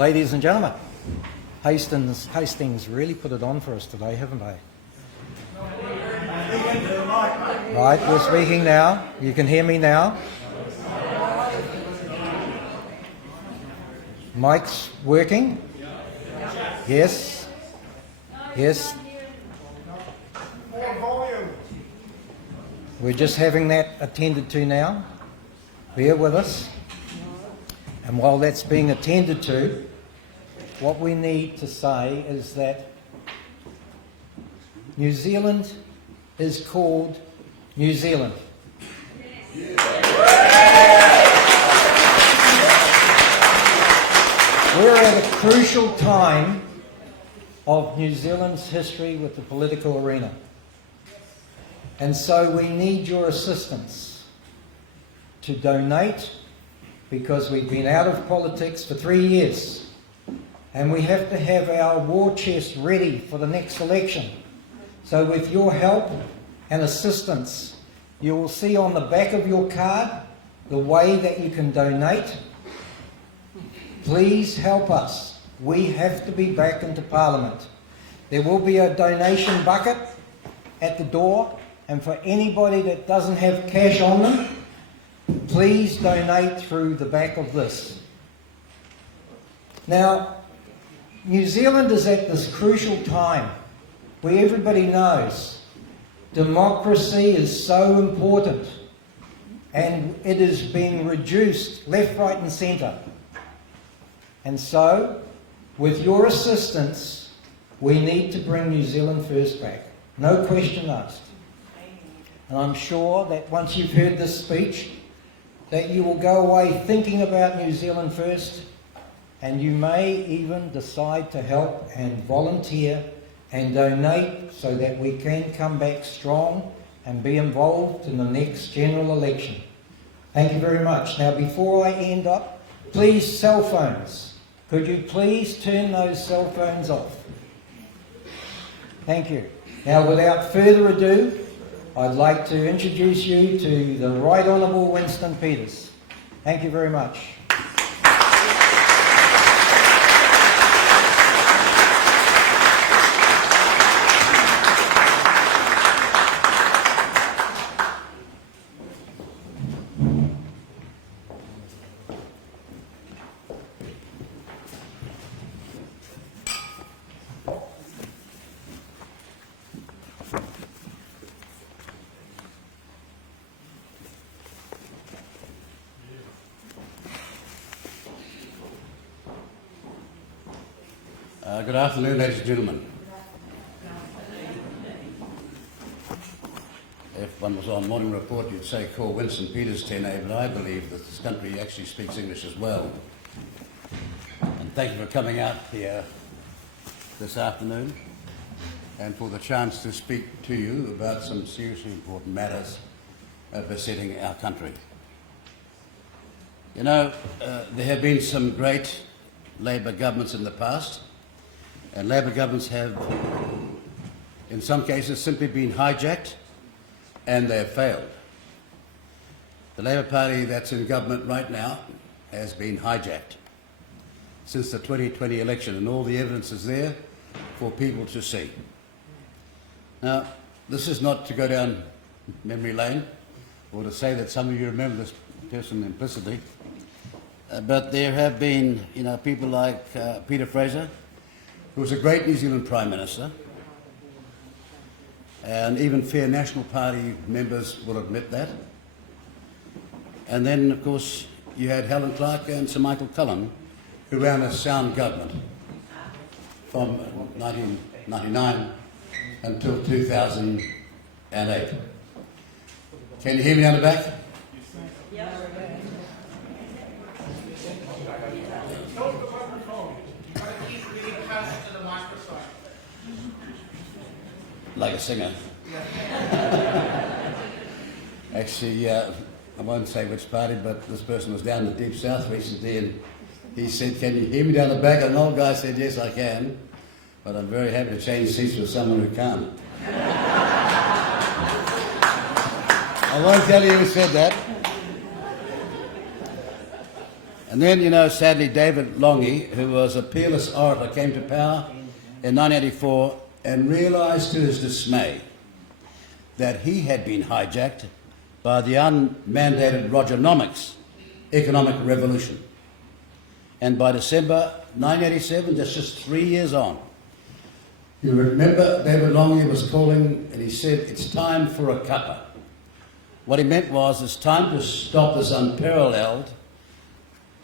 Ladies and gentlemen, Hastings really put it on for us today, haven't they? Right, we're speaking now. You can hear me now. Mic's working? Yes. Yes. We're just having that attended to now. Bear with us. And while that's being attended to, what we need to say is that New Zealand is called New Zealand. We're at a crucial time of New Zealand's history with the political arena. And so we need your assistance to donate, because we've been out of politics for 3 years and we have to have our war chest ready for the next election. So with your help and assistance, you will see on the back of your card the way that you can donate. Please help us. We have to be back into Parliament. There will be a donation bucket at the door, and for anybody that doesn't have cash on them, please donate through the back of this. Now, New Zealand is at this crucial time where everybody knows democracy is so important and it is being reduced left, right and centre. And so, with your assistance, we need to bring New Zealand First back. No question asked. And I'm sure that once you've heard this speech, that you will go away thinking about New Zealand First, and you may even decide to help and volunteer and donate so that we can come back strong and be involved in the next general election. Thank you very much. Now, before I end up, please, cell phones. Could you please turn those cell phones off? Thank you. Now, without further ado, I'd like to introduce you to the Right Honourable Winston Peters. Thank you very much. Good afternoon, ladies and gentlemen. If one was on Morning Report, you'd say call Winston Peters 10A, but I believe that this country actually speaks English as well. And thank you for coming out here this afternoon and for the chance to speak to you about some seriously important matters besetting our country. You know, there have been some great Labor governments in the past, and Labor governments have, in some cases, simply been hijacked and they have failed. The Labor Party that's in government right now has been hijacked since the 2020 election, and all the evidence is there for people to see. Now, this is not to go down memory lane or to say that some of you remember this person implicitly, but there have been, people like Peter Fraser, who was a great New Zealand Prime Minister, and even fair National Party members will admit that. And then, of course, you had Helen Clark and Sir Michael Cullen, who ran a sound government from 1999 until 2008. Can you hear me down the back? Like a singer. Actually, I won't say which party, but this person was down in the Deep South recently and he said, "Can you hear me down the back?" And an old guy said, "Yes, I can, but I'm very happy to change seats with someone who can't." I won't tell you who said that. And then, sadly, David Longy, who was a peerless orator, came to power in 1984 and realised to his dismay that he had been hijacked by the unmandated Rogernomics economic revolution. And by December 1987, just 3 years on, you remember David Longy was calling and he said, "It's time for a cuppa." What he meant was, it's time to stop this unparalleled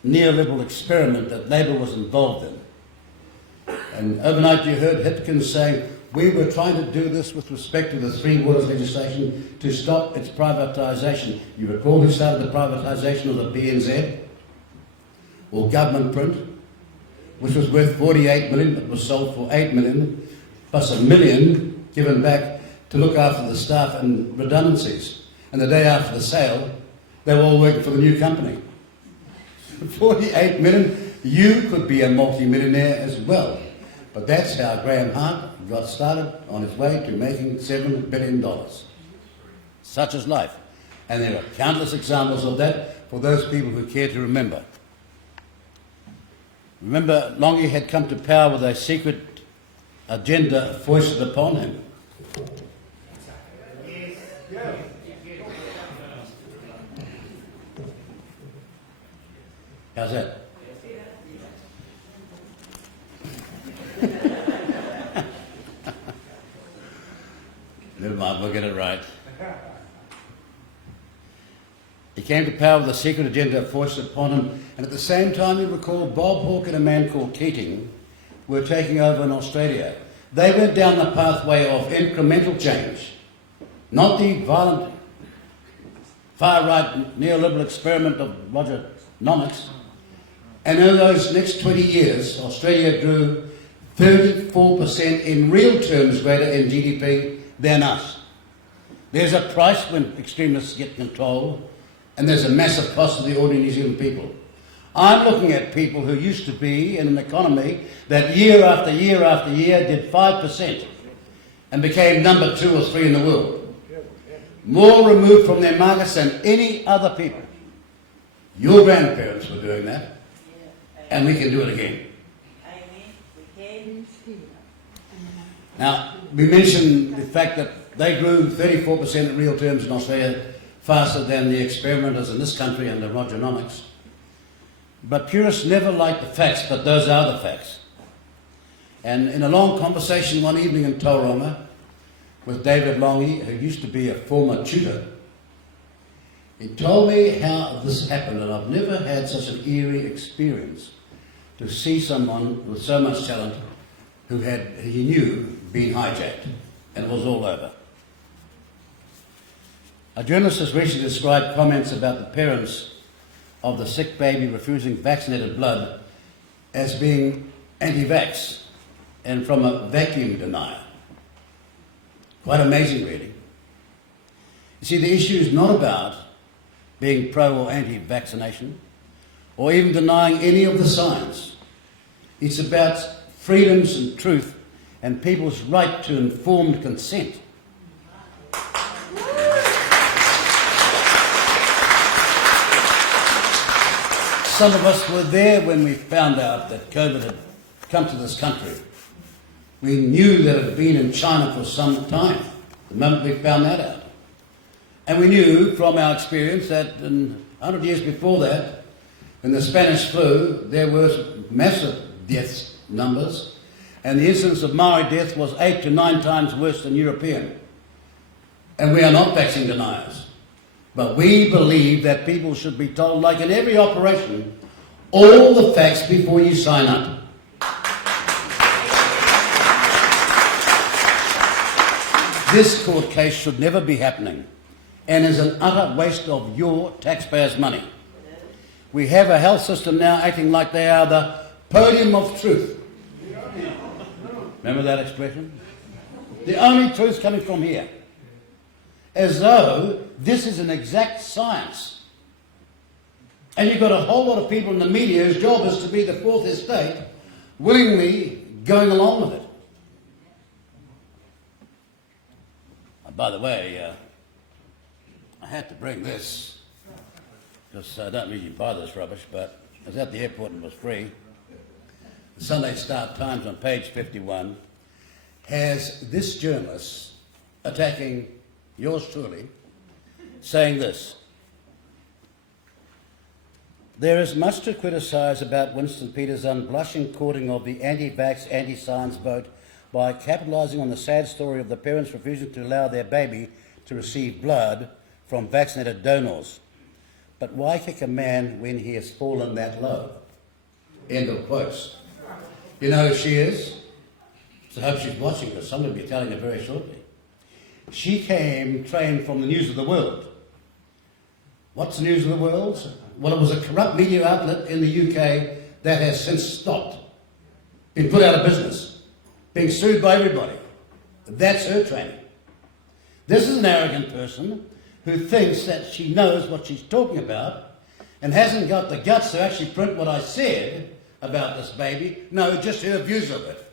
neoliberal experiment that Labor was involved in. And overnight you heard Hipkins saying, we were trying to do this with respect to the Three Waters legislation to stop its privatisation. You recall who started the privatisation of the BNZ, or government print, which was worth 48 million, but was sold for 8 million, plus $1 million given back to look after the staff and redundancies. And the day after the sale, they were all working for the new company. 48 million, you could be a multi-millionaire as well. But that's how Graham Hart got started on his way to making $7 billion. Such is life. And there are countless examples of that for those people who care to remember. Remember, Longy had come to power with a secret agenda foisted upon him. How's that? Never mind, we'll get it right. He came to power with a secret agenda forced upon him, and at the same time, you recall, Bob Hawke and a man called Keating were taking over in Australia. They went down the pathway of incremental change, not the violent, far-right neoliberal experiment of Rogernomics. And in those next 20 years, Australia grew 34% in real terms greater in GDP than us. There's a price when extremists get control, and there's a massive cost to the ordinary New Zealand people. I'm looking at people who used to be in an economy that year after year after year did 5% and became number 2 or 3 in the world. More removed from their markets than any other people. Your grandparents were doing that. And we can do it again. Now, we mentioned the fact that they grew 34% in real terms in Australia faster than the experimenters in this country under Rogernomics. But purists never like the facts, but those are the facts. And in a long conversation one evening in Tauranga with David Longy, who used to be a former tutor, he told me how this happened, and I've never had such an eerie experience to see someone with so much talent who he knew, been hijacked, and it was all over. A journalist has recently described comments about the parents of the sick baby refusing vaccinated blood as being anti-vax and from a vacuum denier. Quite amazing, really. You see, the issue is not about being pro or anti-vaccination, or even denying any of the science. It's about freedoms and truth and people's right to informed consent. Some of us were there when we found out that COVID had come to this country. We knew that it had been in China for some time, the moment we found that out. And we knew from our experience that 100 years before that, in the Spanish flu, there were massive death numbers, and the incidence of Maori death was 8 to 9 times worse than European. And we are not vaccine deniers. But we believe that people should be told, like in every operation, all the facts before you sign up. This court case should never be happening and is an utter waste of your taxpayers' money. We have a health system now acting like they are the podium of truth. Remember that expression? The only truth coming from here. As though this is an exact science. And you've got a whole lot of people in the media whose job is to be the fourth estate, willingly going along with it. By the way, I had to bring this, because I don't really buy this rubbish, but I was at the airport and was free. The Sunday Star Times on page 51 has this journalist attacking yours truly, saying this: there is much to criticise about Winston Peters' unblushing courting of the anti-vax, anti-science vote by capitalising on the sad story of the parents refusing to allow their baby to receive blood from vaccinated donors. But why kick a man when he has fallen that low? End of quotes. You know who she is? So I hope she's watching this. I'm going to be telling her very shortly. She came trained from the News of the World. What's the News of the World? Well, it was a corrupt media outlet in the UK that has since stopped, been put out of business, being sued by everybody. That's her training. This is an arrogant person who thinks that she knows what she's talking about and hasn't got the guts to actually print what I said about this baby. No, just her views of it.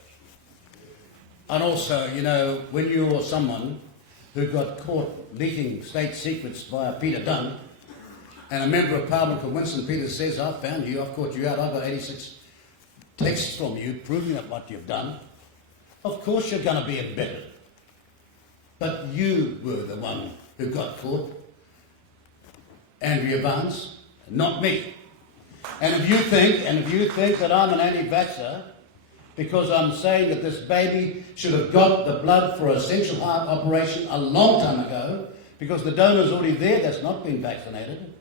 And also, you know, when you're someone who got caught leaking state secrets via Peter Dunn, and a member of Parliament called Winston Peters says, I've found you, I've caught you out, I've got 86 texts from you proving that what you've done, of course you're going to be embittered. But you were the one who got caught, Andrea Barnes, not me. And if you think that I'm an anti-vaxxer because I'm saying that this baby should have got the blood for an essential heart operation a long time ago because the donor's already there that's not been vaccinated,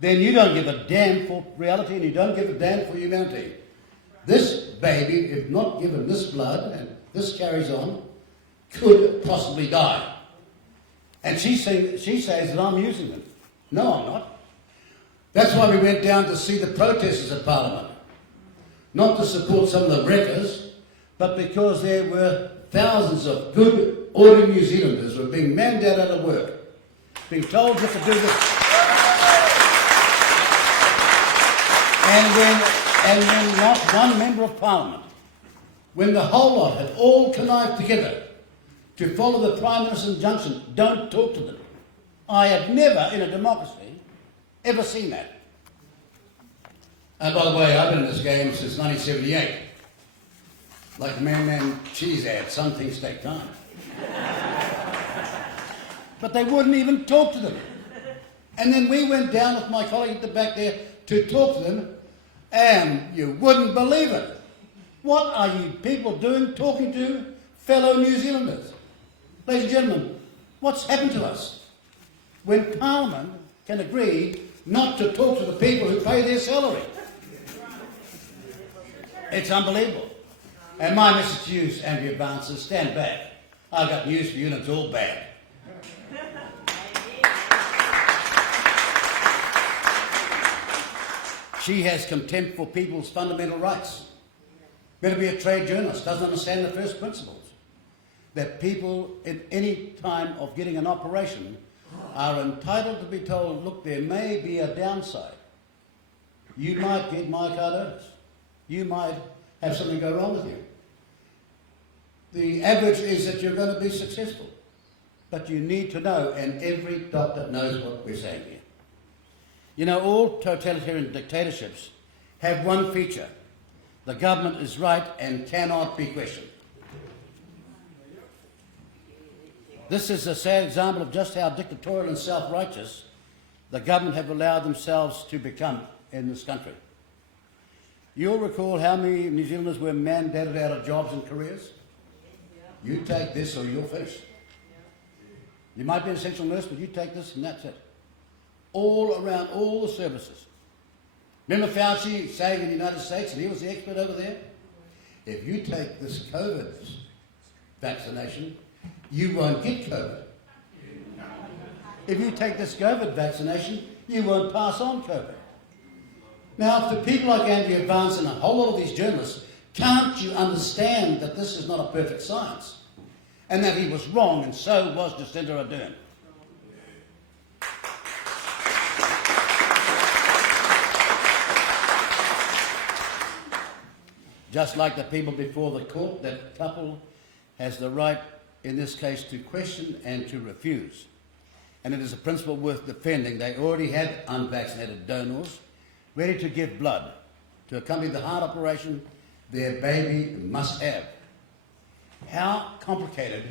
then you don't give a damn for reality and you don't give a damn for humanity. This baby, if not given this blood, and this carries on, could possibly die. And she says that I'm using them. No, I'm not. That's why we went down to see the protesters at Parliament. Not to support some of the wreckers, but because there were thousands of good, ordinary New Zealanders who were being mandated out of work, being told just to do this. And when not one member of Parliament, when the whole lot had all connived together to follow the Prime Minister's injunction, don't talk to them. I have never, in a democracy, ever seen that. And by the way, I've been in this game since 1978. Like the Man Cheese ad, some things take time. But they wouldn't even talk to them. And then we went down with my colleague at the back there to talk to them, and you wouldn't believe it. What are you people doing talking to fellow New Zealanders? Ladies and gentlemen, what's happened to us? When Parliament can agree not to talk to the people who pay their salary. It's unbelievable. And my message to you, Andrea Barnes, is stand back. I've got news for you and it's all bad. She has contempt for people's fundamental rights. Better be a trade journalist, doesn't understand the first principles. That people at any time of getting an operation are entitled to be told, look, there may be a downside. You might get myocarditis. You might have something go wrong with you. The average is that you're going to be successful. But you need to know, and every doctor knows what we're saying here. You know, all totalitarian dictatorships have one feature. The government is right and cannot be questioned. This is a sad example of just how dictatorial and self-righteous the government have allowed themselves to become in this country. You'll recall how many New Zealanders were mandated out of jobs and careers? You take this or you'll finish. You might be an essential nurse, but you take this and that's it. All around all the services. Remember Fauci saying in the United States, and he was the expert over there, if you take this COVID vaccination, you won't get COVID. If you take this COVID vaccination, you won't pass on COVID. Now, if the people like Andrea Barnes and a whole lot of these journalists, can't you understand that this is not a perfect science? And that he was wrong, and so was Jacinda Ardern. Just like the people before the court, that couple has the right, in this case, to question and to refuse. And it is a principle worth defending. They already had unvaccinated donors ready to give blood. to accompany the heart operation their baby must have. How complicated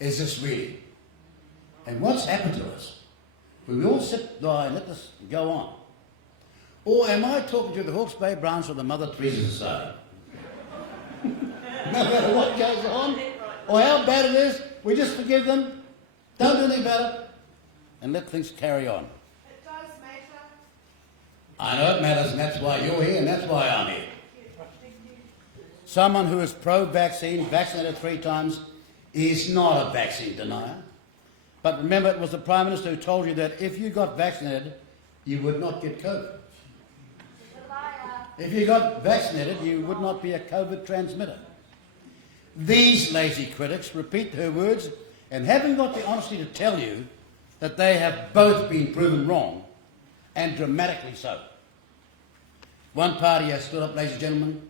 is this really? And what's happened to us? Will we all sit by and let this go on? Or am I talking to the Hawke's Bay branch of the Mother Teresa Society? No matter what goes on, or how bad it is, we just forgive them, don't do anything about it, and let things carry on. It does matter. I know it matters, and that's why you're here, and that's why I'm here. Someone who is pro-vaccine, vaccinated 3 times, is not a vaccine denier. But remember, it was the Prime Minister who told you that if you got vaccinated, you would not get COVID. If you got vaccinated, you would not be a COVID transmitter. These lazy critics repeat her words and haven't got the honesty to tell you that they have both been proven wrong, and dramatically so. One party has stood up, ladies and gentlemen,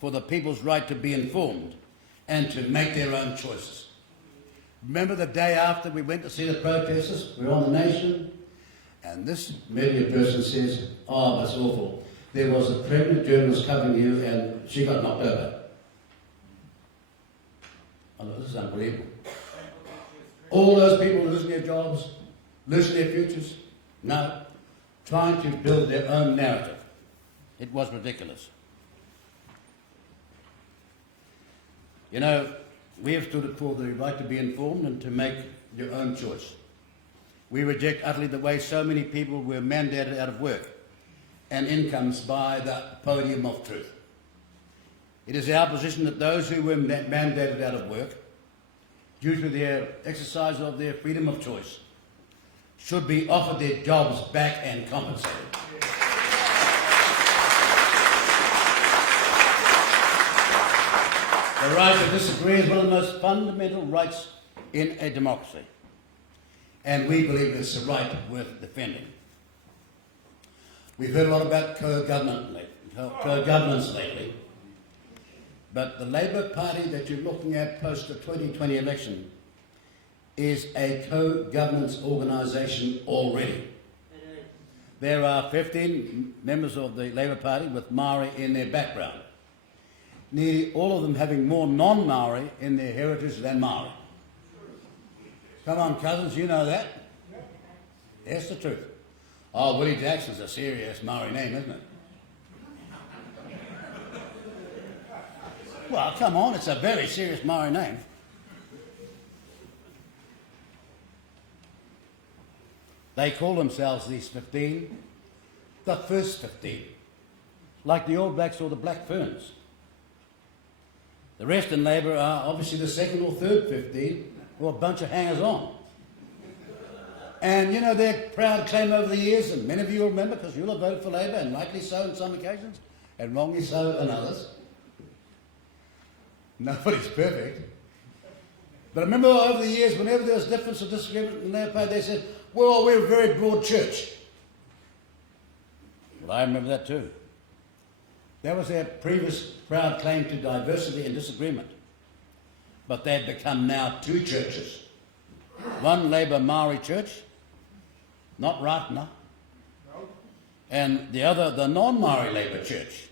for the people's right to be informed and to make their own choices. Remember the day after we went to see the protesters? We're on the Nation, and this media person says, "Oh, that's awful. There was a pregnant journalist covering you and she got knocked over." Oh, this is unbelievable. All those people losing their jobs, losing their futures, no, trying to build their own narrative. It was ridiculous. You know, we have stood up for the right to be informed and to make your own choice. We reject utterly the way so many people were mandated out of work and incomes by the podium of truth. It is our position that those who were mandated out of work, due to their exercise of their freedom of choice, should be offered their jobs back and compensated. The right to disagree is one of the most fundamental rights in a democracy, and we believe it's a right worth defending. We've heard a lot about co-governance lately, but the Labour Party that you're looking at post the 2020 election is a co-governance organisation already. There are 15 members of the Labour Party with Maori in their background, nearly all of them having more non-Maori in their heritage than Maori. Come on, cousins, you know that? That's the truth. Oh, Willie Jackson's a serious Maori name, isn't it? Well, come on, it's a very serious Maori name. They call themselves, these 15, the first 15, like the All Blacks or the Black Ferns. The rest in Labour are obviously the second or third 15, or a bunch of hangers-on. And, you know, their proud claim over the years, and many of you will remember because you'll have voted for Labour, and rightly so on some occasions, and wrongly so on others. Nobody's perfect. But I remember over the years, whenever there was difference or disagreement in Labour Party, they said, "Well, we're a very broad church." Well, I remember that too. That was their previous proud claim to diversity and disagreement. But they've become now 2 churches. One Labour Maori church, not Ratana, and the other the non-Maori Labour church,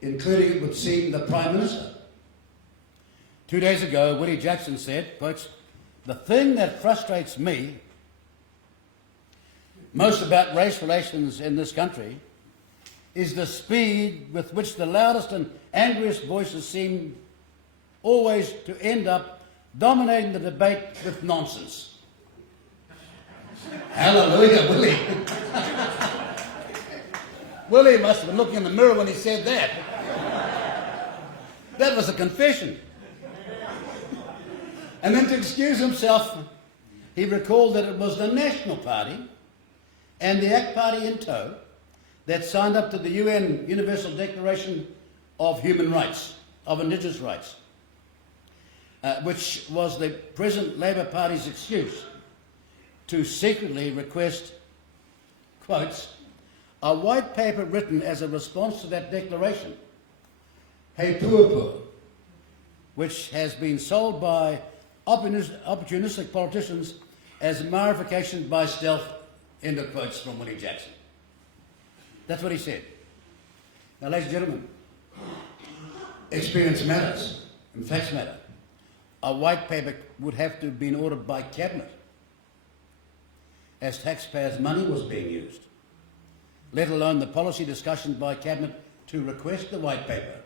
including, it would seem, the Prime Minister. 2 days ago, Willie Jackson said, quotes, "The thing that frustrates me most about race relations in this country is the speed with which the loudest and angriest voices seem always to end up dominating the debate with nonsense." Hallelujah, Willie. Willie must have been looking in the mirror when he said that. That was a confession. And then to excuse himself, he recalled that it was the National Party and the ACT Party in tow that signed up to the UN Universal Declaration of Human Rights, of Indigenous Rights, which was the present Labour Party's excuse to secretly request, quotes, "a white paper written as a response to that declaration, Hei Puapua, which has been sold by opportunistic politicians as Maorification by stealth," end of quotes from Willie Jackson. That's what he said. Now, ladies and gentlemen, experience matters and facts matter. A white paper would have to have been ordered by Cabinet as taxpayers' money was being used, let alone the policy discussion by Cabinet to request the white paper.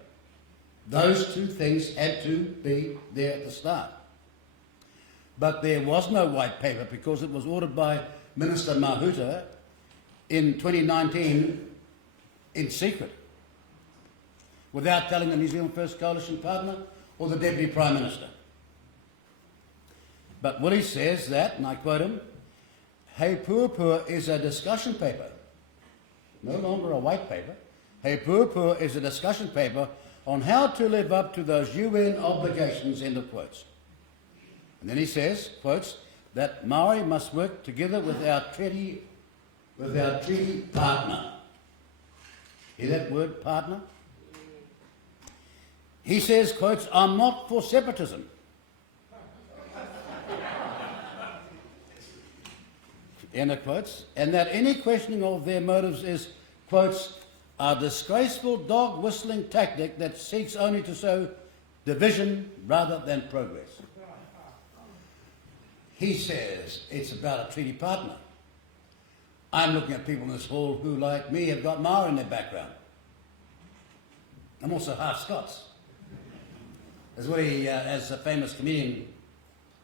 Those two things had to be there at the start. But there was no white paper because it was ordered by Minister Mahuta in 2019 in secret, without telling the New Zealand First Coalition partner or the Deputy Prime Minister. But Willie says that, and I quote him, "Hei Puapua is a discussion paper, no longer a white paper. Hei Puapua is a discussion paper on how to live up to those UN obligations," end of quotes. And then he says, quotes, that Maori must work together with our treaty partner. Hear that word, partner? He says, quotes, "I'm not for separatism." End of quotes. And that any questioning of their motives is, quotes, "a disgraceful dog-whistling tactic that seeks only to sow division rather than progress." He says it's about a treaty partner. I'm looking at people in this hall who, like me, have got Maori in their background. I'm also half Scots. As a famous comedian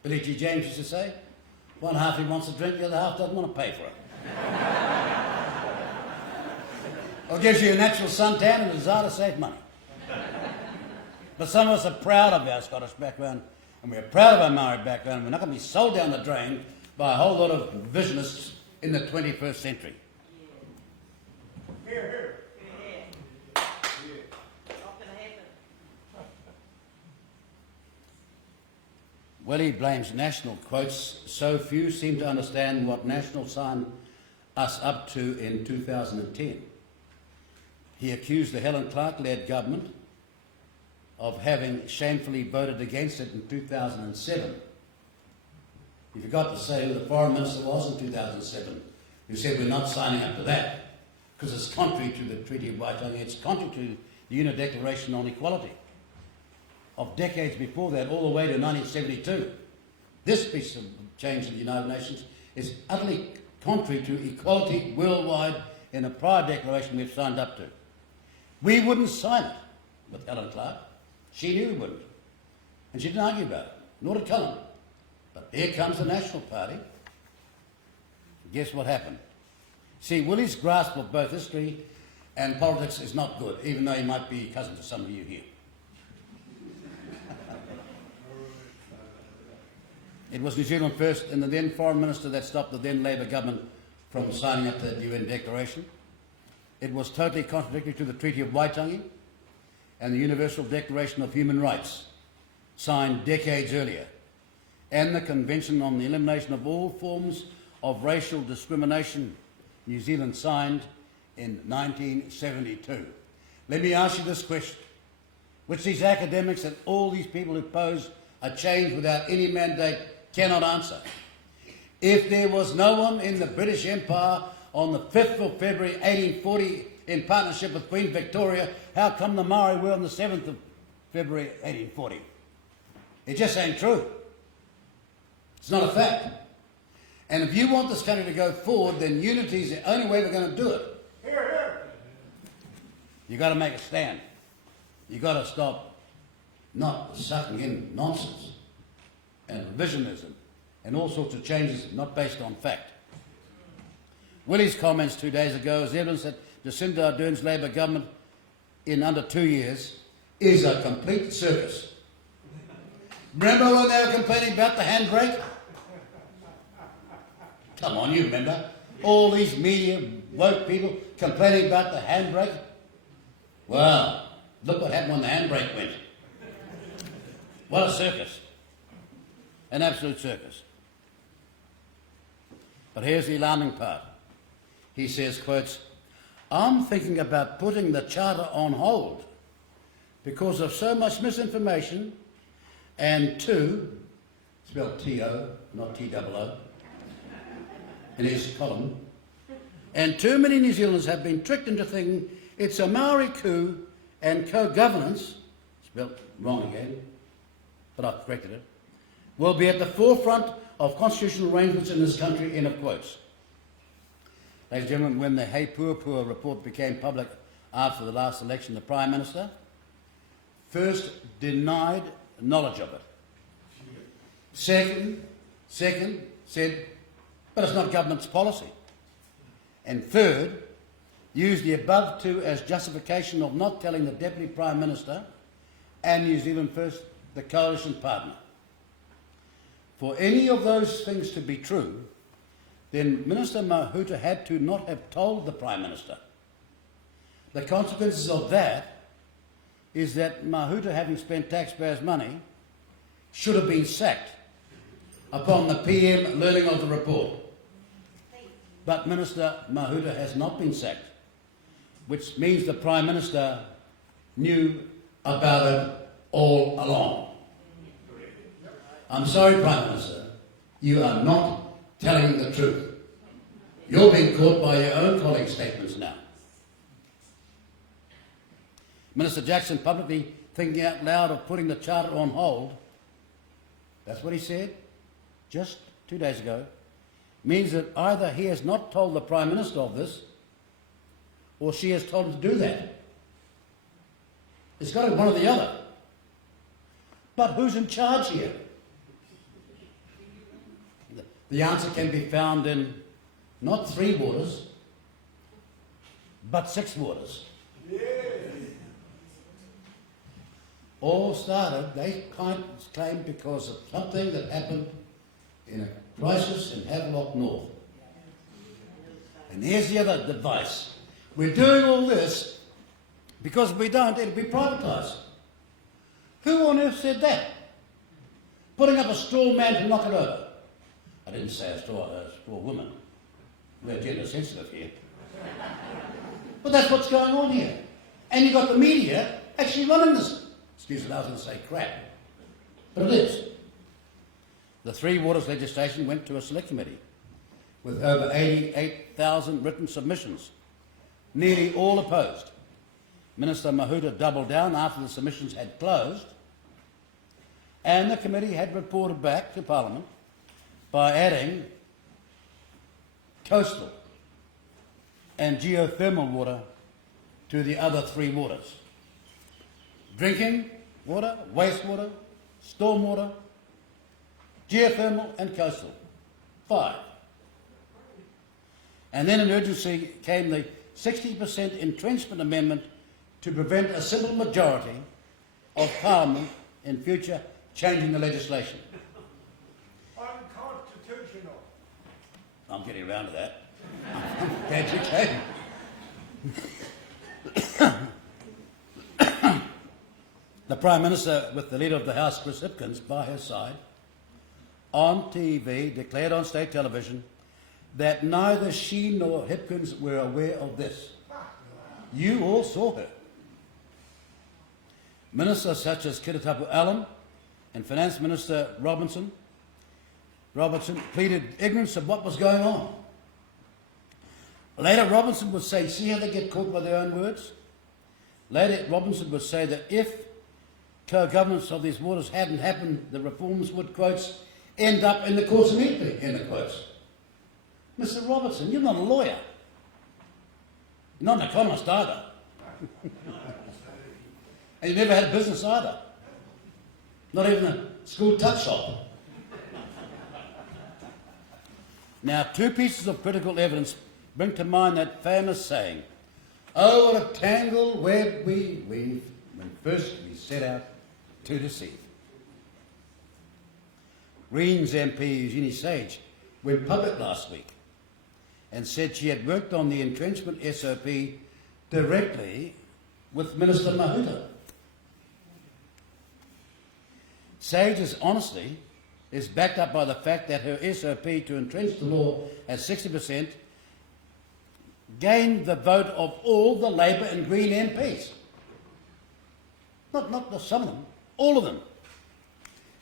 Billy G. James used to say, one half he wants to drink, the other half doesn't want to pay for it. Or gives you a natural suntan and a desire to save money. But some of us are proud of our Scottish background, and we're proud of our Maori background, and we're not going to be sold down the drain by a whole lot of visionists in the 21st century. Here, here. Not gonna happen. Well, he blames National, quotes, "so few seem to understand what National signed us up to in 2010. He accused the Helen Clark-led government of having shamefully voted against it in 2007. He forgot to say who the Foreign Minister was in 2007, who said we're not signing up to that because it's contrary to the Treaty of Waitangi, it's contrary to the UN Declaration on Equality of decades before that, all the way to 1972. This piece of change in the United Nations is utterly contrary to equality worldwide in a prior declaration we've signed up to. We wouldn't sign it with Helen Clark. She knew we wouldn't. And she didn't argue about it, nor did Cullen. But there comes the National Party. Guess what happened? See, Willie's grasp of both history and politics is not good, even though he might be cousin to some of you here. It was New Zealand First and the then Foreign Minister that stopped the then Labour government from signing up to that UN declaration. It was totally contradictory to the Treaty of Waitangi and the Universal Declaration of Human Rights, signed decades earlier, and the Convention on the Elimination of All Forms of Racial Discrimination, New Zealand signed in 1972. Let me ask you this question, which these academics and all these people who pose a change without any mandate cannot answer. If there was no one in the British Empire on the 5th of February 1840 in partnership with Queen Victoria, how come the Maori were on the 7th of February 1840? It just ain't true. It's not a fact. And if you want this country to go forward, then unity is the only way we're going to do it. Here, here. You've got to make a stand. You've got to stop not sucking in nonsense and revisionism and all sorts of changes not based on fact. Willie's comments 2 days ago is evidence that Jacinda Ardern's Labour government in under 2 years is a complete circus. Remember when they were complaining about the handbrake? Come on, you remember? All these media woke people complaining about the handbrake? Well, look what happened when the handbrake went. What a circus. An absolute circus. But here's the alarming part. He says, quotes, "I'm thinking about putting the charter on hold because of so much misinformation and spelled T-O, not T-O-O, in his column, and too many New Zealanders have been tricked into thinking It's a Maori coup and co-governance, spelled wrong again, but I've corrected it, will be at the forefront of constitutional arrangements in this country, end of quotes. Ladies and gentlemen, when the Hei Puapua report became public after the last election, the Prime Minister first denied knowledge of it. Second, said, but it's not government's policy. And third, used the above two as justification of not telling the Deputy Prime Minister and New Zealand First, the coalition partner. For any of those things to be true, then Minister Mahuta had to not have told the Prime Minister. The consequences of that is that Mahuta, having spent taxpayers' money, should have been sacked upon the PM learning of the report. But Minister Mahuta has not been sacked, which means the Prime Minister knew about it all along. I'm sorry, Prime Minister, you are not telling the truth. You're being caught by your own colleagues' statements now. Minister Jackson publicly thinking out loud of putting the Charter on hold, that's what he said just 2 days ago, means that either he has not told the Prime Minister of this or she has told him to do that. It's got to be one or the other. But who's in charge here? The answer can be found in not 3 waters, but 6 waters. All started, they claim, because of something that happened in a crisis in Havoc North. And here's the other device. We're doing all this because if we don't, it'll be privatised. Who on earth said that? Putting up a straw man to knock it over. I didn't say a straw woman. We're gender sensitive here. But that's what's going on here. And you've got the media actually running this. Excuse me, I was going to say crap. But it is. The 3 waters legislation went to a select committee with over 88,000 written submissions, nearly all opposed. Minister Mahuta doubled down after the submissions had closed, and the committee had reported back to Parliament by adding coastal and geothermal water to the other 3 waters. Drinking water, wastewater, stormwater, geothermal and coastal. 5. And then in urgency came the 60% entrenchment amendment to prevent a simple majority of Parliament in future changing the legislation. Unconstitutional. I'm getting around to that. Glad you came. The Prime Minister, with the Leader of the House, Chris Hipkins, by her side, on TV, declared on state television that neither she nor Hipkins were aware of this. You all saw her. Ministers such as Kiritapu Allen and Finance Minister Robertson pleaded ignorance of what was going on. Later, Robinson would say, see how they get caught by their own words? Later, Robinson would say that if co-governance of these waters hadn't happened, the reforms would, quotes, end up in the courts immediately, end of quotes. Mr. Robertson, you're not a lawyer. You're not an economist either. And you never had a business either. Not even a school tuck shop. Now, 2 pieces of critical evidence bring to mind that famous saying, oh, what a tangled web we weave when first we set out to deceive. Greens MP Eugenie Sage went public last week and said she had worked on the entrenchment SOP directly with Minister Mahuta. Sage's honesty is backed up by the fact that her SOP to entrench the law at 60% gained the vote of all the Labour and Green MPs. Not just some of them, all of them.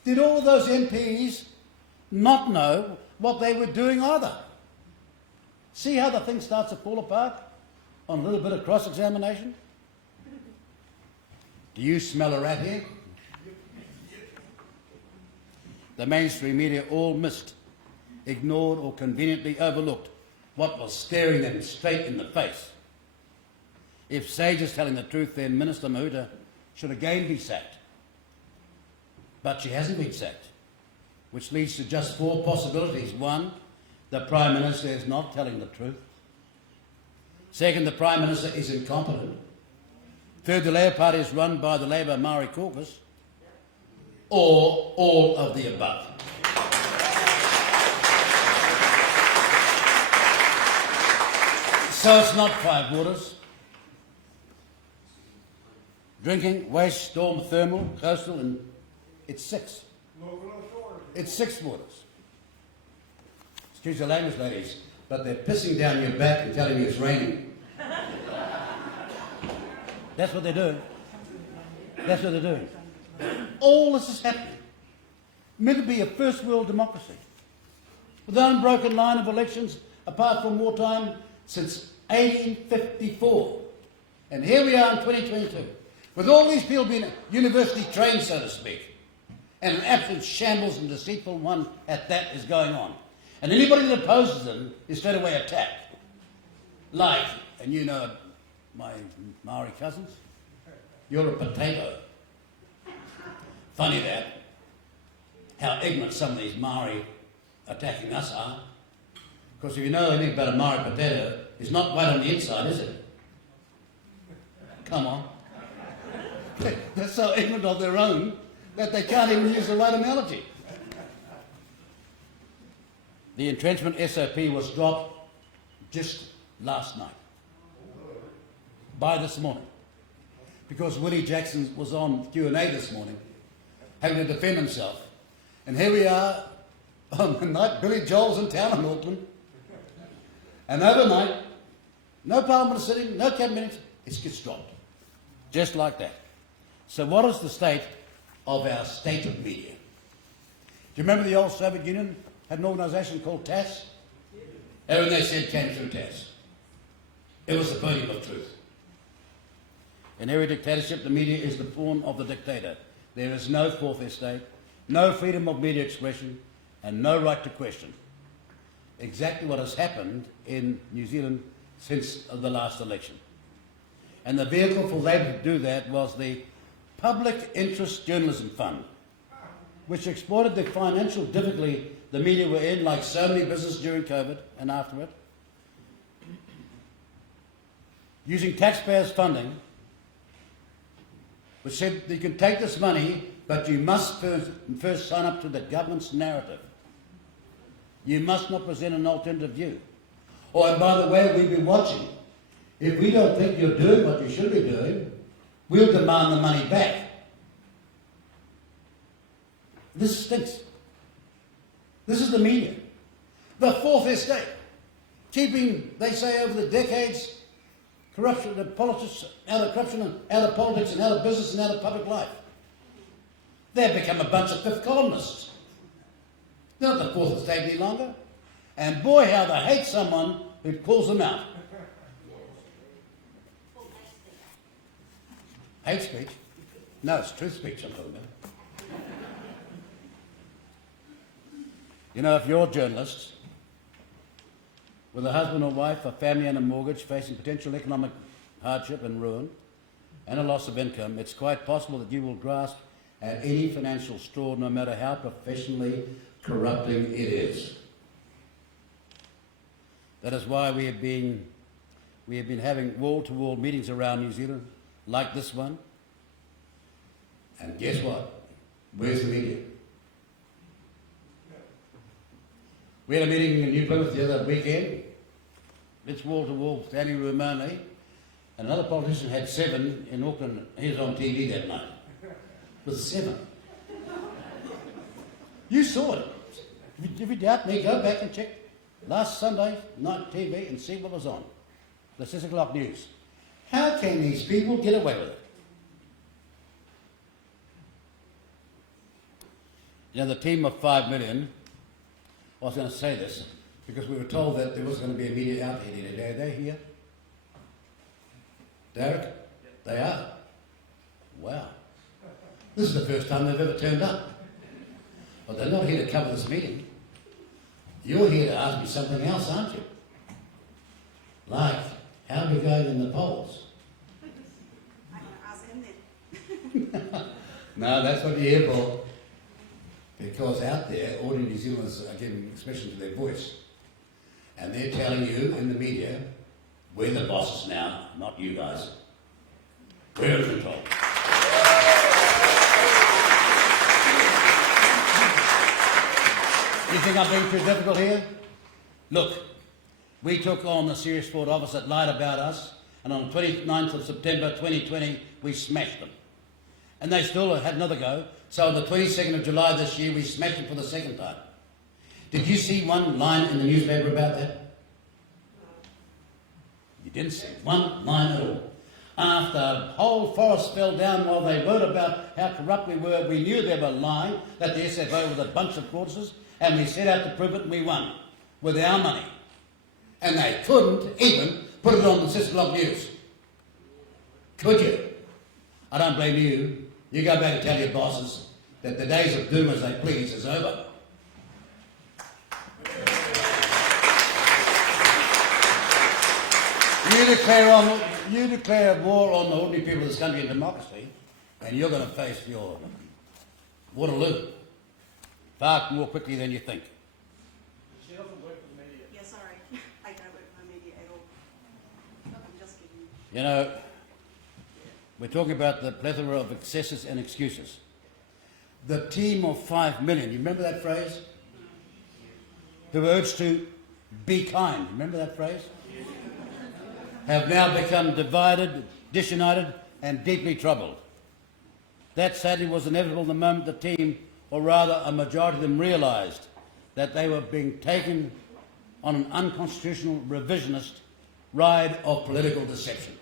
Did all of those MPs not know what they were doing either? See how the thing starts to fall apart? on a little bit of cross-examination? Do you smell a rat here? The mainstream media all missed, ignored or conveniently overlooked what was staring them straight in the face. If Sage is telling the truth, then Minister Mahuta should again be sacked. But she hasn't been sacked, which leads to just 4 possibilities. 1, the Prime Minister is not telling the truth. 2nd, the Prime Minister is incompetent. 3rd, the Labour Party is run by the Labour Maori caucus. Or all of the above. So it's not 5 waters. Drinking, waste, storm, thermal, coastal, and it's 6. It's 6 waters. Excuse the language, ladies, but they're pissing down your back and telling you it's raining. That's what they're doing. That's what they're doing. All this is happening. Meant to be a first world democracy, with an unbroken line of elections apart from wartime since 1854. And here we are in 2022, with all these people being university trained, so to speak, and an absolute shambles and deceitful one at that is going on. And anybody that opposes them is straight away attacked. Like, and you know my Maori cousins, you're a potato. Funny that, how ignorant some of these Maori attacking us are. Because if you know anything about a Maori potato, it's not white on the inside, is it? Come on. They're so ignorant of their own that they can't even use the right analogy. The entrenchment SOP was dropped just last night, by this morning, because Willie Jackson was on Q&A this morning, having to defend himself. And here we are on the night Billy Joel's in town in Auckland, and overnight, no parliament sitting, no cabinet, it gets dropped. Just like that. So what is the state of our state of media? Do you remember the old Soviet Union had an organisation called TASS? Everything they said came through TASS. It was the podium of truth. In every dictatorship, the media is the pawn of the dictator. There is no fourth estate, no freedom of media expression, and no right to question. Exactly what has happened in New Zealand since the last election. And the vehicle for Labour to do that was the Public Interest Journalism Fund, which exploited the financial difficulty the media were in, like so many businesses during COVID and after it, using taxpayers' funding, which said that you can take this money, but you must first sign up to the government's narrative. You must not present an alternative view. Oh, and by the way, we've been watching. If we don't think you're doing what you should be doing, we'll demand the money back. This stinks. This is the media. The fourth estate. Keeping, they say, over the decades, corruption, the politics, out of corruption, and out of politics, and out of business, and out of public life. They've become a bunch of fifth columnists. They're not the fourth estate any longer. And boy, how they hate someone who calls them out. Hate speech? No, it's truth speech I'm talking about. You know, if you're a journalist with a husband or wife, a family and a mortgage, facing potential economic hardship and ruin and a loss of income, it's quite possible that you will grasp at any financial straw, no matter how professionally corrupting it is. That is why we have been having wall-to-wall meetings around New Zealand, like this one. And guess what? Where's the media? We had a meeting in New Plymouth the other weekend. It's wall-to-wall, standing room only. And another politician had 7 in Auckland. He was on TV that night. With 7. You saw it. If you doubt me, go back and check last Sunday night TV and see what was on. The 6 o'clock news. How can these people get away with it? You know, the team of 5 million, I was going to say this, because we were told that there was going to be a media out here today. Are they here? Derek? They are? Wow. This is the first time they've ever turned up. But they're not here to cover this meeting. You're here to ask me something else, aren't you? Like, how are we going in the polls? I'm going to ask him then. No, that's what you're here for. Because out there, ordinary New Zealanders are giving expression to their voice. And they're telling you in the media, we're the bosses now, not you guys. We're in control. You think I'm being too difficult here? Look, we took on the serious fraud office that lied about us, and on the 29th of September 2020, we smashed them. And they still had another go, so on the 22nd of July this year, we smashed them for the second time. Did you see one line in the newspaper about that? You didn't see one line at all. After a whole forest fell down while they wrote about how corrupt we were, we knew they were lying, that the SFO was a bunch of fraudsters, and we set out to prove it and we won, with our money. And they couldn't even put it on the 6 o'clock news. Could you? I don't blame you. You go back and tell your bosses that the days of doing as they please is over. You declare war on the ordinary people of this country and democracy, and you're going to face your Waterloo far more quickly than you think. She doesn't work for the media. Yeah, sorry. I don't work for the media at all. I'm just kidding. You know, we're talking about the plethora of excesses and excuses. The team of 5 million, you remember that phrase? Who were urged to be kind, remember that phrase? Have now become divided, disunited, and deeply troubled. That sadly was inevitable the moment the team, or rather a majority of them, realised that they were being taken on an unconstitutional revisionist ride of political deception.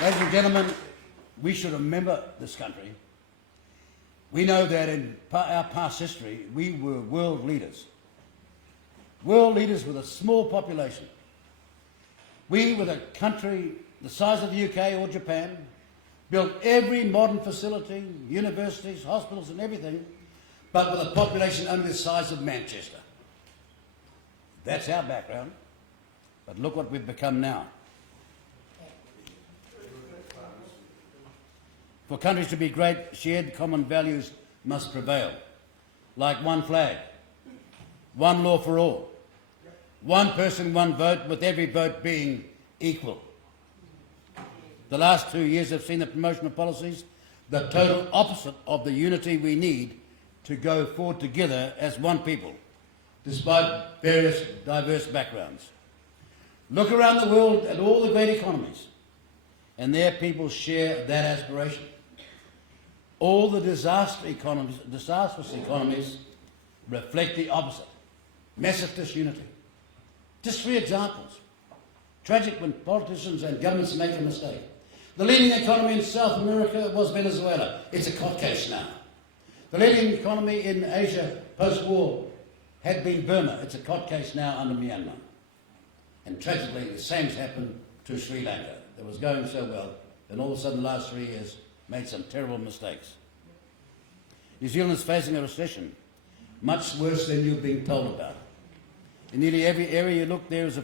Ladies and gentlemen, we should remember this country. We know that in our past history, we were world leaders. World leaders with a small population. We, with a country the size of the UK or Japan, built every modern facility, universities, hospitals and everything, but with a population only the size of Manchester. That's our background. But look what we've become now. For countries to be great, shared common values must prevail, like one flag, one law for all, one person, one vote, with every vote being equal. The last 2 years have seen the promotion of policies the total opposite of the unity we need to go forward together as one people, despite various diverse backgrounds. Look around the world at all the great economies, and their people share that aspiration. All the disastrous economies reflect the opposite, massive disunity. Just 3 examples. Tragic when politicians and governments make a mistake. The leading economy in South America was Venezuela. It's a court case now. The leading economy in Asia post-war had been Burma. It's a court case now under Myanmar. And tragically, the same has happened to Sri Lanka. It was going so well, and all of a sudden the last 3 years made some terrible mistakes. New Zealand is facing a recession, much worse than you've been told about. In nearly every area you look, there is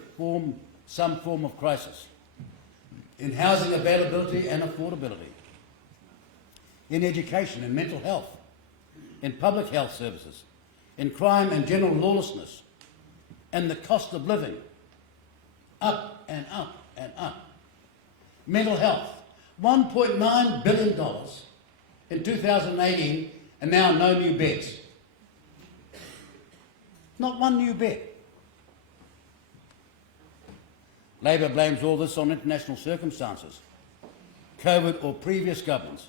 some form of crisis. In housing availability and affordability, in education and mental health, in public health services, in crime and general lawlessness, and the cost of living, up and up and up. Mental health, $1.9 billion in 2018, and now no new beds. Not one new bed. Labor blames all this on international circumstances, COVID or previous governments,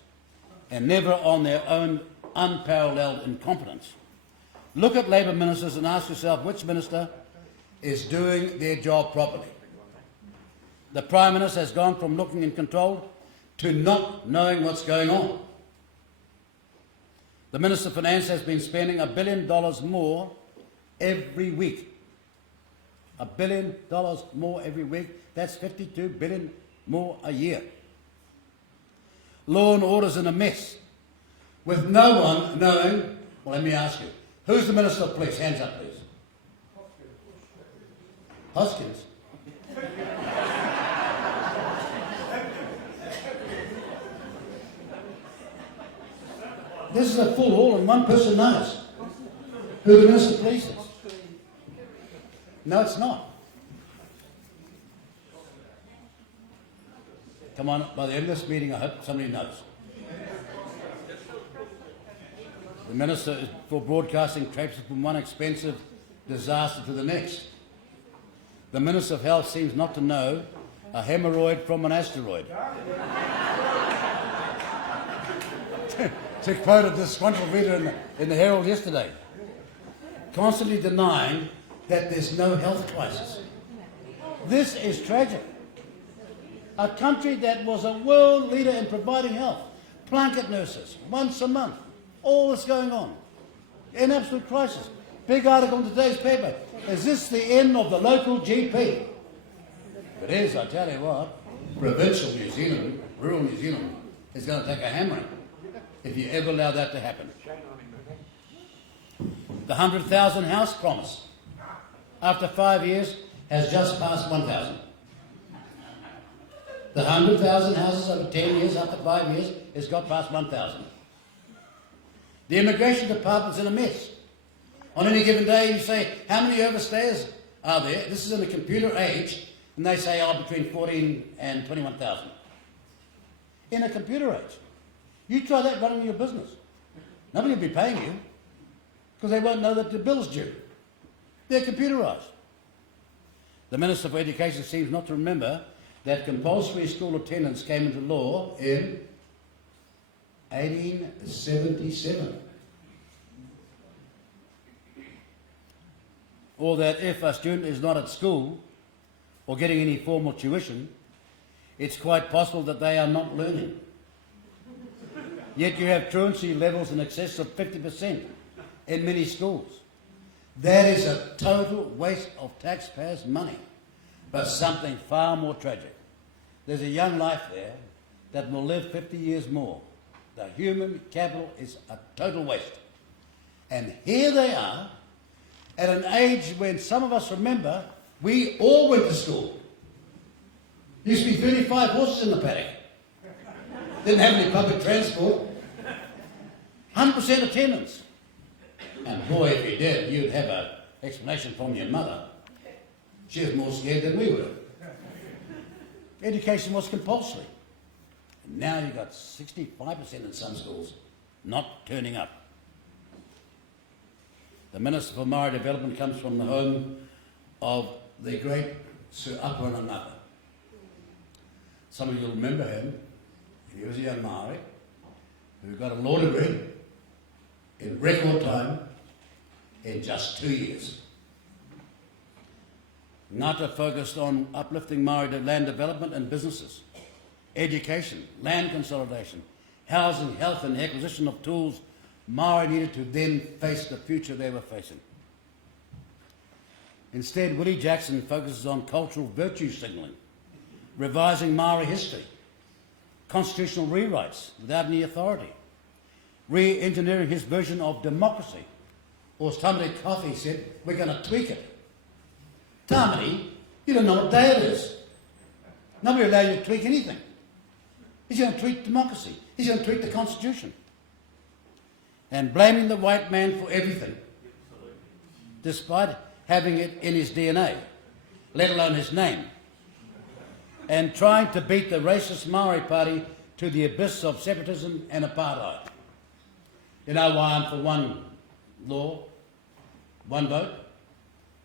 and never on their own unparalleled incompetence. Look at Labor ministers and ask yourself which minister is doing their job properly. The Prime Minister has gone from looking in control to not knowing what's going on. The Minister of Finance has been spending $1 billion more every week. $1 billion more every week. That's $52 billion more a year. Law and order's in a mess, with no one knowing. Well, let me ask you, who's the Minister of Police? Hands up, please. Hoskins. This is a full hall and one person knows who the Minister of Police is. No, it's not. Come on, by the end of this meeting, I hope somebody knows. The Minister for Broadcasting traipses from one expensive disaster to the next. The Minister of Health seems not to know a hemorrhoid from an asteroid. To quote a disgruntled reader in the Herald yesterday, constantly denying that there's no health crisis. This is tragic. A country that was a world leader in providing health, blanket nurses, once a month, all this going on, in absolute crisis. Big article in today's paper. Is this the end of the local GP? If it is, I tell you what, provincial New Zealand, rural New Zealand, is going to take a hammering if you ever allow that to happen. The 100,000 house promise, after 5 years, has just passed 1,000. The 100,000 houses over 10 years, after 5 years, has got past 1,000. The Immigration Department's in a mess. On any given day, you say, how many overstayers are there? This is in the computer age, and they say, between 14 and 21,000. In a computer age. You try that running your business. Nobody will be paying you, because they won't know that the bill's due. They're computerised. The Minister for Education seems not to remember that compulsory school attendance came into law in 1877. Or that if a student is not at school or getting any formal tuition, it's quite possible that they are not learning. Yet you have truancy levels in excess of 50% in many schools. That is a total waste of taxpayers' money. But something far more tragic. There's a young life there that will live 50 years more. The human capital is a total waste. And here they are, at an age when some of us remember, we all went to school. Used to be 35 horses in the paddock. Didn't have any public transport. 100% attendance. And boy, if you did, you'd have an explanation from your mother. She was more scared than we were. Education was compulsory. And now you've got 65% in some schools not turning up. The Minister for Maori Development comes from the home of the great Sir Apurana. Some of you will remember him. He was a young Maori who got a law degree in record time in just 2 years. Ngata focused on uplifting Maori land development and businesses, education, land consolidation, housing, health and the acquisition of tools Maori needed to then face the future they were facing. Instead, Willie Jackson focuses on cultural virtue signalling, revising Maori history, constitutional rewrites without any authority, re-engineering his version of democracy, or as Tamati Coffey said, we're going to tweak it. Tamati, you don't know what day it is. Nobody will allow you to tweak anything. He's going to tweak democracy. He's going to tweak the Constitution. And blaming the white man for everything, despite having it in his DNA, let alone his name. And trying to beat the racist Maori Party to the abyss of separatism and apartheid. You know why I'm for one law, one vote?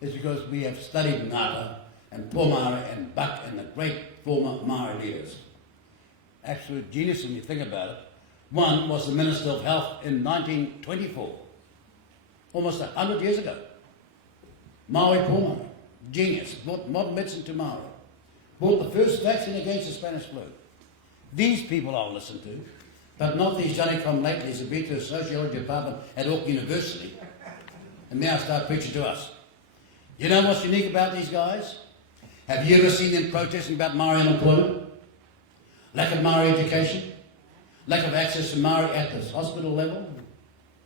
It's because we have studied Ngata and Pomare and Buck and the great former Maori leaders. Absolute genius when you think about it. One was the Minister of Health in 1924, almost 100 years ago. Maui Pomare, genius, brought modern medicine to Maori, brought the first vaccine against the Spanish flu. These people I'll listen to, but not these Johnny-come-latelys who've been to the sociology department at Auckland University and now start preaching to us. You know what's unique about these guys? Have you ever seen them protesting about Maori unemployment? Lack of Maori education? Lack of access to Maori at the hospital level?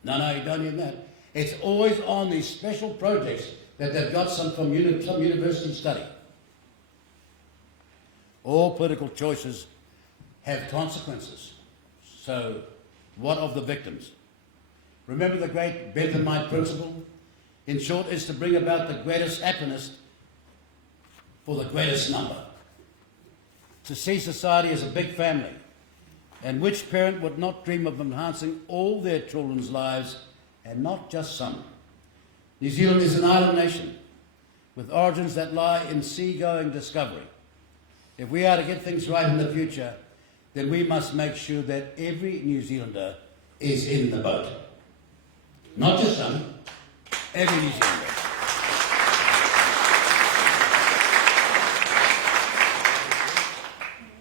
No, you don't hear that. It's always on these special projects that they've got some from some university study. All political choices have consequences. So, what of the victims? Remember the great Benthamite principle? In short, is to bring about the greatest happiness for the greatest number. To see society as a big family, and which parent would not dream of enhancing all their children's lives and not just some? New Zealand is an island nation with origins that lie in seagoing discovery. If we are to get things right in the future, then we must make sure that every New Zealander is in the boat. Not just some, every New Zealander.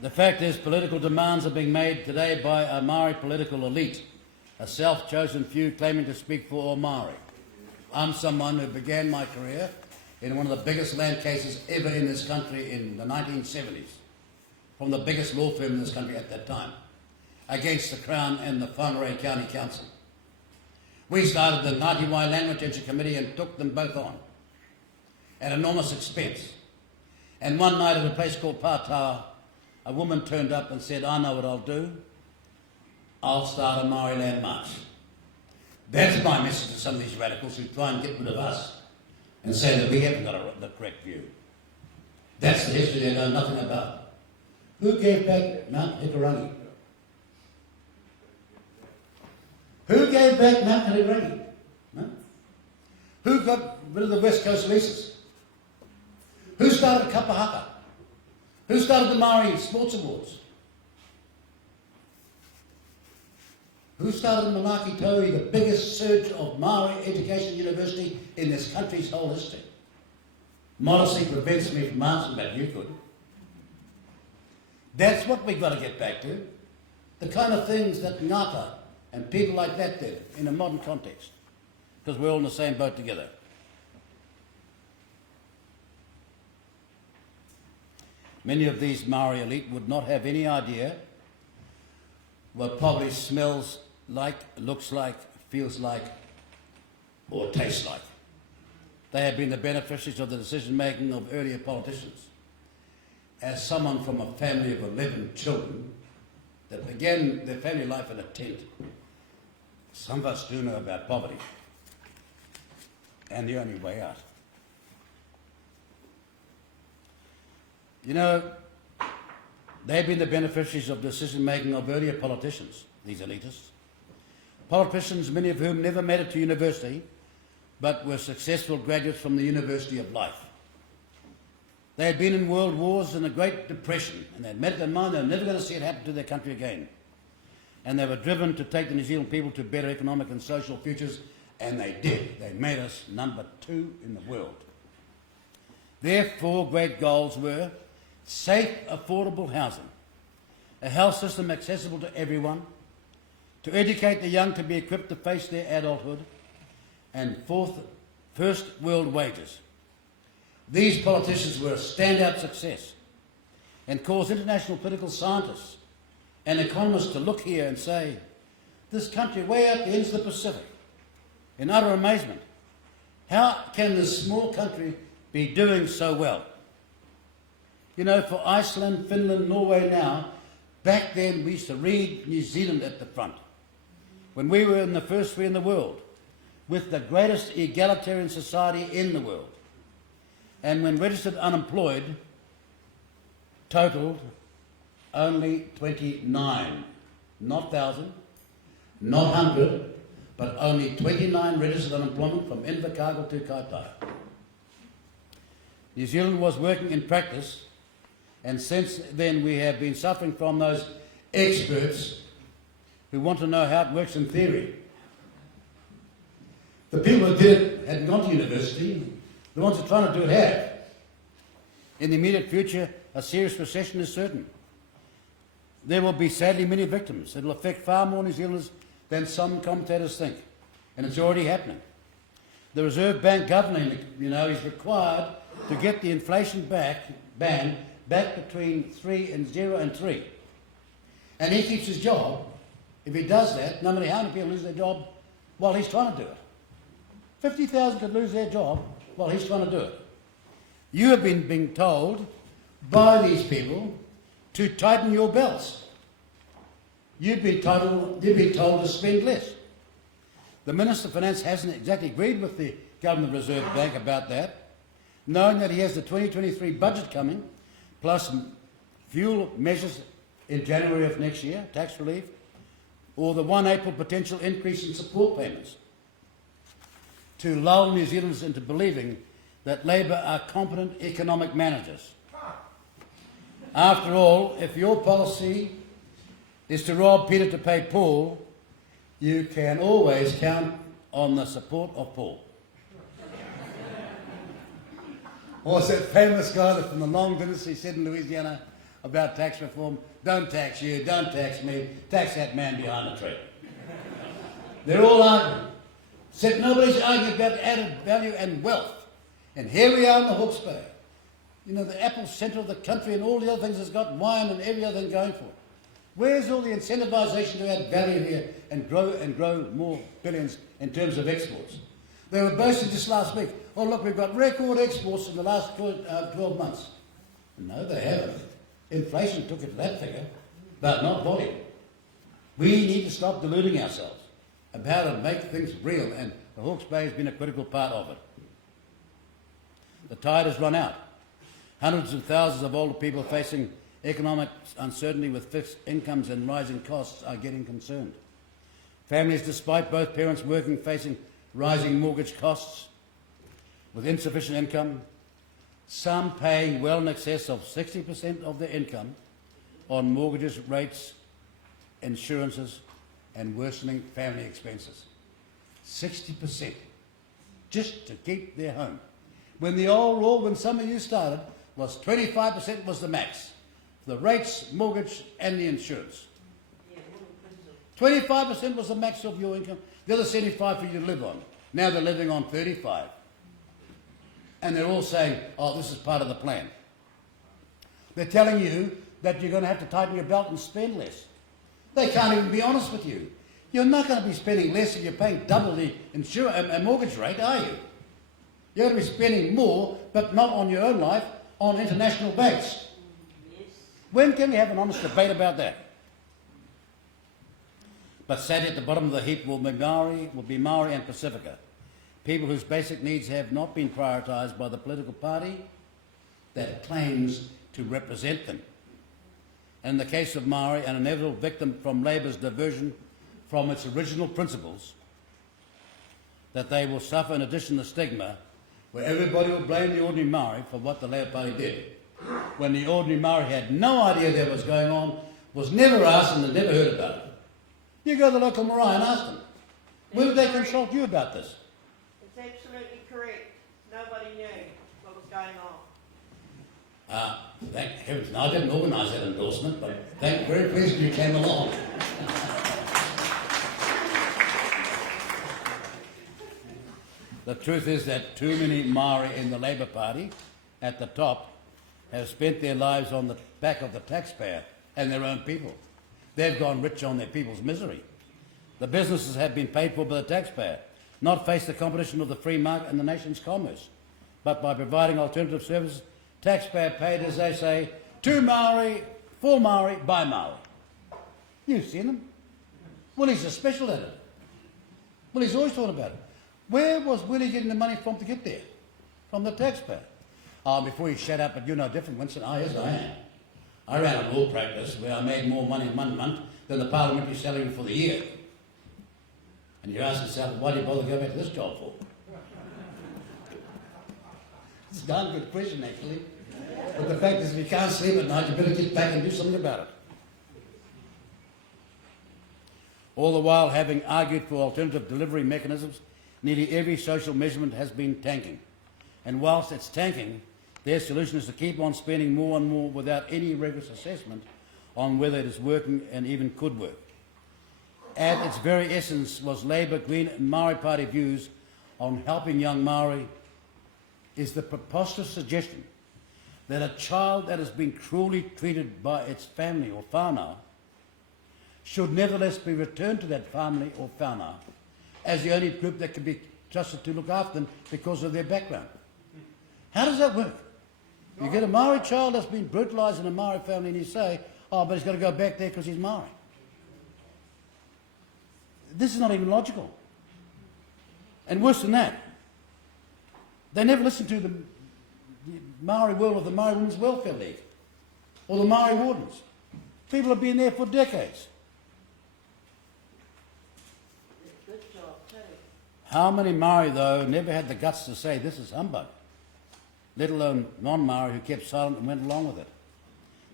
The fact is, political demands are being made today by a Maori political elite, a self-chosen few claiming to speak for all Maori. I'm someone who began my career in one of the biggest land cases ever in this country in the 1970s, from the biggest law firm in this country at that time, against the Crown and the Whangarei County Council. We started the Ngāti Wai Land Retention Committee and took them both on at enormous expense. And one night at a place called Pātawa, a woman turned up and said, I know what I'll do. I'll start a Maori land march. That's my message to some of these radicals who try and get rid of us and say that we haven't got the correct view. That's the history they know nothing about. Who gave back Mount Hikurangi? Who gave back Mount Hikurangi? No? Who got rid of the West Coast leases? Who started Kapahaka? Who started the Maori Sports Awards? Who started Manaki Taui, the biggest surge of Maori education university in this country's whole history? Modesty prevents me from answering that. You could. That's what we've got to get back to. The kind of things that Ngata and people like that did in a modern context. Because we're all in the same boat together. Many of these Maori elite would not have any idea what poverty smells like, looks like, feels like, or tastes like. They have been the beneficiaries of the decision-making of earlier politicians. As someone from a family of 11 children that began their family life in a tent, some of us do know about poverty and the only way out. You know, they've been the beneficiaries of decision-making of earlier politicians, these elitists. Politicians, many of whom never made it to university, but were successful graduates from the University of Life. They had been in world wars and the Great Depression, and they had made up their mind they were never going to see it happen to their country again. And they were driven to take the New Zealand people to better economic and social futures, and they did. They made us number 2 in the world. Their 4 great goals were safe, affordable housing, a health system accessible to everyone, to educate the young to be equipped to face their adulthood, and 4th, first world wages. These politicians were a standout success and caused international political scientists and economists to look here and say, this country way out the ends of the Pacific, in utter amazement, how can this small country be doing so well? You know, for Iceland, Finland, Norway now, back then we used to read New Zealand at the front. When we were in the first 3 in the world, with the greatest egalitarian society in the world. And when registered unemployed, totaled only 29, not 1,000, not 100, but only 29 registered unemployment from Invercargill to Kaitaia. New Zealand was working in practice, and since then we have been suffering from those experts who want to know how it works in theory. The people who did it hadn't gone to university. The ones who are trying to do it have. In the immediate future, a serious recession is certain. There will be sadly many victims. It will affect far more New Zealanders than some commentators think, and it's already happening. the Reserve Bank governor, is required to get the inflation band back between 0 and 3. And he keeps his job. If he does that, no matter how many people lose their job while he's trying to do it. 50,000 could lose their job while he's trying to do it. You have been being told by these people to tighten your belts. You've been told to spend less. The Minister of Finance hasn't exactly agreed with the Governor of the Reserve Bank about that, knowing that he has the 2023 budget coming, plus fuel measures in January of next year, tax relief, or the 1 April potential increase in support payments, to lull New Zealanders into believing that Labour are competent economic managers. After all, if your policy is to rob Peter to pay Paul, you can always count on the support of Paul. What's that famous guy that from the Long dynasty said in Louisiana about tax reform? Don't tax you, don't tax me, tax that man behind the tree. They're all arguing. Except nobody's arguing about added value and wealth. And here we are in the Hawke's Bay. The apple centre of the country and all the other things has got wine and every other thing going for it. Where's all the incentivisation to add value here and grow more billions in terms of exports? They were boasting just last week, oh look, we've got record exports in the last 12 months. No, they haven't. Inflation took it to that figure, but not volume. We need to stop deluding ourselves about how to make things real, and the Hawke's Bay has been a critical part of it. The tide has run out. Hundreds of thousands of older people facing economic uncertainty with fixed incomes and rising costs are getting concerned. Families, despite both parents working, facing rising mortgage costs with insufficient income, some paying well in excess of 60% of their income on mortgages, rates, insurances and worsening family expenses. 60% just to keep their home. When the old rule, when some of you started, was 25% was the max. The rates, mortgage and the insurance. 25% was the max of your income. The other 75 for you to live on. Now they're living on 35. And they're all saying, oh, this is part of the plan. They're telling you that you're going to have to tighten your belt and spend less. They can't even be honest with you. You're not going to be spending less if you're paying double the mortgage rate, are you? You're going to be spending more, but not on your own life, on international banks. Yes. When can we have an honest debate about that? But sat at the bottom of the heap will be Maori and Pacifica, people whose basic needs have not been prioritised by the political party that claims to represent them. And in the case of Maori, an inevitable victim from Labour's diversion from its original principles, that they will suffer in addition the stigma where everybody will blame the ordinary Maori for what the Labour Party did, when the ordinary Maori had no idea that was going on, was never asked and had never heard about it. You go to the local marae and ask them, when did they consult you about this? It's absolutely correct. Nobody knew what was going on. Thank heavens. Now, I didn't organise that endorsement, but very pleased you came along. The truth is that too many Maori in the Labour Party at the top have spent their lives on the back of the taxpayer and their own people. They've gone rich on their people's misery. The businesses have been paid for by the taxpayer, not face the competition of the free market and the nation's commerce, but by providing alternative services, taxpayer paid, as they say, to Maori, for Maori, by Maori. You've seen them. Willie's a special at it. Willie's always talking about it. Where was Willie getting the money from to get there? From the taxpayer. Oh, before you shut up, but you're no different, Winston. Oh, yes, I am. I ran a law practice where I made more money in 1 month than the parliamentary salary for the year. And you ask yourself, why do you bother going back to this job for? It's a darn good question, actually. But the fact is, if you can't sleep at night, you better get back and do something about it. All the while, having argued for alternative delivery mechanisms, nearly every social measurement has been tanking. And whilst it's tanking, their solution is to keep on spending more and more without any rigorous assessment on whether it is working and even could work. At its very essence was Labour, Green and Maori Party views on helping young Maori is the preposterous suggestion that a child that has been cruelly treated by its family or whānau should nevertheless be returned to that family or whānau as the only group that can be trusted to look after them because of their background. How does that work? You get a Maori child that's been brutalised in a Maori family and you say, oh, but he's got to go back there because he's Maori. This is not even logical. And worse than that, they never listen to the Maori world of the Maori Women's Welfare League or the Maori wardens. People have been there for decades. Good job, too. How many Maori, though, never had the guts to say this is humbug, let alone non-Maori who kept silent and went along with it?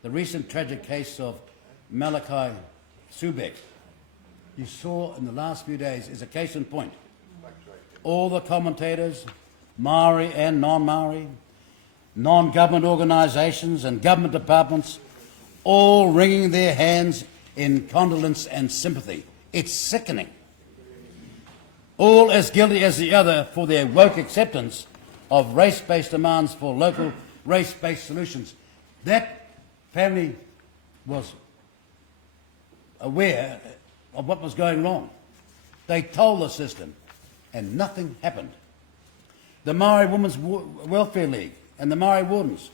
The recent tragic case of Malachi Subek, you saw in the last few days, is a case in point. All the commentators, Maori and non-Maori, non-government organisations and government departments, all wringing their hands in condolence and sympathy. It's sickening. All as guilty as the other for their woke acceptance of race-based demands for local race-based solutions. That family was aware of what was going wrong. They told the system, and nothing happened. The Maori Women's Welfare League and the Maori Wardens,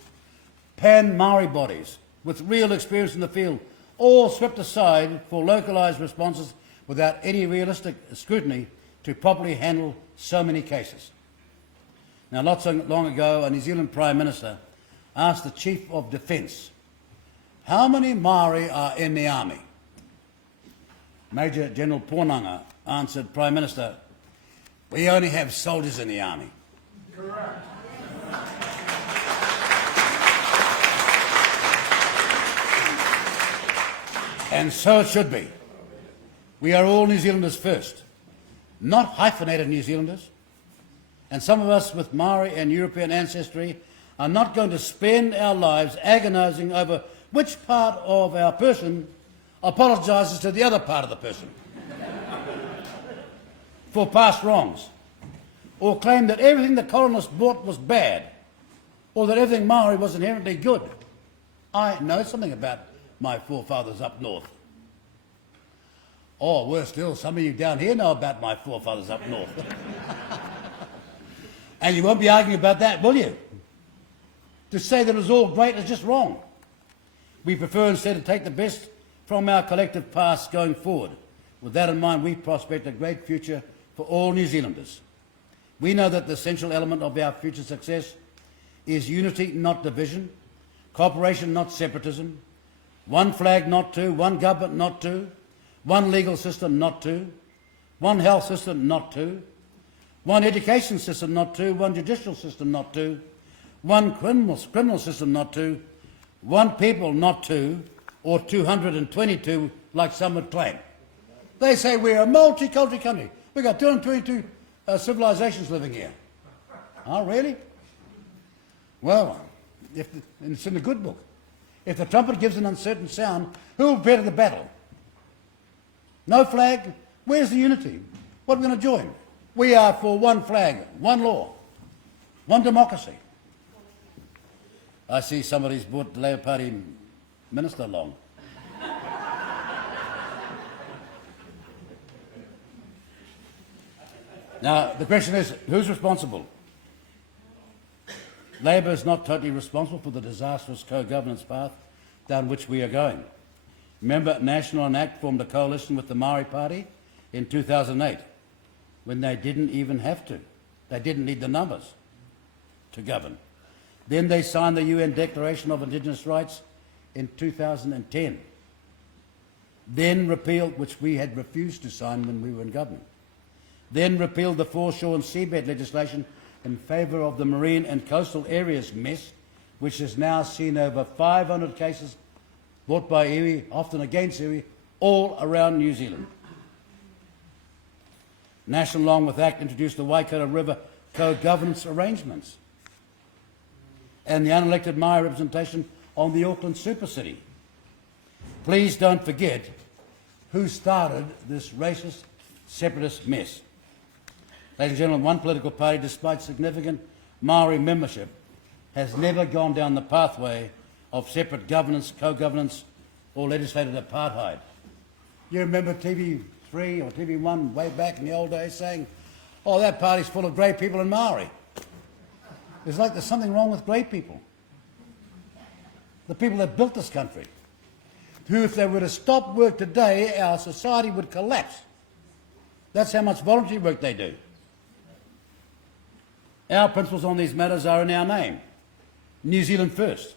pan-Maori bodies with real experience in the field, all swept aside for localised responses without any realistic scrutiny to properly handle so many cases. Now, not so long ago, a New Zealand Prime Minister asked the Chief of Defence, how many Maori are in the army? Major General Pōnanga answered, Prime Minister, we only have soldiers in the army. Correct. And so it should be. We are all New Zealanders first, not hyphenated New Zealanders. And some of us with Maori and European ancestry are not going to spend our lives agonising over which part of our person apologises to the other part of the person for past wrongs, or claim that everything the colonists brought was bad, or that everything Maori was inherently good. I know something about my forefathers up north. Or worse still, some of you down here know about my forefathers up north. And you won't be arguing about that, will you? To say that it was all great is just wrong. We prefer instead to take the best from our collective past going forward. With that in mind, we prospect a great future for all New Zealanders. We know that the essential element of our future success is unity, not division, cooperation, not separatism, one flag, not two, one government, not two, one legal system, not two, one health system, not two, one education system, not two, one judicial system, not two, one criminal system, not two, one people, not two, or 222, like some would claim. They say we're a multicultural country. We've got 222 civilizations living here. Oh, really? Well, and it's in the good book. If the trumpet gives an uncertain sound, who will prepare the battle? No flag? Where's the unity? What are we going to join? We are for one flag, one law, one democracy. I see somebody's brought the Labour Party minister along. Now, the question is, who's responsible? Labour is not totally responsible for the disastrous co-governance path down which we are going. Remember, National and ACT formed a coalition with the Maori Party in 2008, when they didn't even have to. They didn't need the numbers to govern. Then they signed the UN Declaration of Indigenous Rights in 2010. Then repealed, which we had refused to sign when we were in government. Then repealed the foreshore and seabed legislation in favour of the marine and coastal areas mess, which has now seen over 500 cases brought by iwi, often against iwi, all around New Zealand. National, along with ACT, introduced the Waikato River co-governance arrangements and the unelected Maori representation on the Auckland Super City. Please don't forget who started this racist, separatist mess. Ladies and gentlemen, one political party, despite significant Maori membership, has never gone down the pathway of separate governance, co-governance or legislative apartheid. You remember TV3 or TV1 way back in the old days saying, oh, that party's full of grey people and Maori. It's like there's something wrong with grey people. The people that built this country, who if they were to stop work today, our society would collapse. That's how much voluntary work they do. Our principles on these matters are in our name. New Zealand first.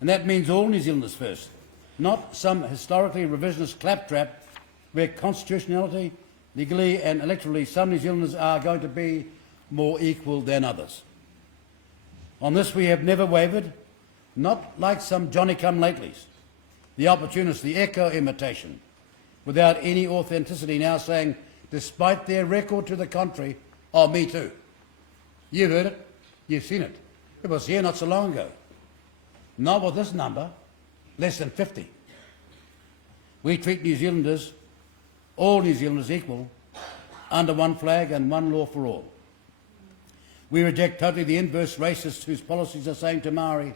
And that means all New Zealanders first. Not some historically revisionist claptrap where constitutionality, legally and electorally, some New Zealanders are going to be more equal than others. On this we have never wavered, not like some Johnny-come-latelys, the opportunists, the echo imitation, without any authenticity, now saying, despite their record to the contrary, oh, me too. You've heard it, you've seen it. It was here not so long ago. Not with this number, less than 50. We treat New Zealanders, all New Zealanders equal, under one flag and one law for all. We reject totally the inverse racists whose policies are saying to Maori,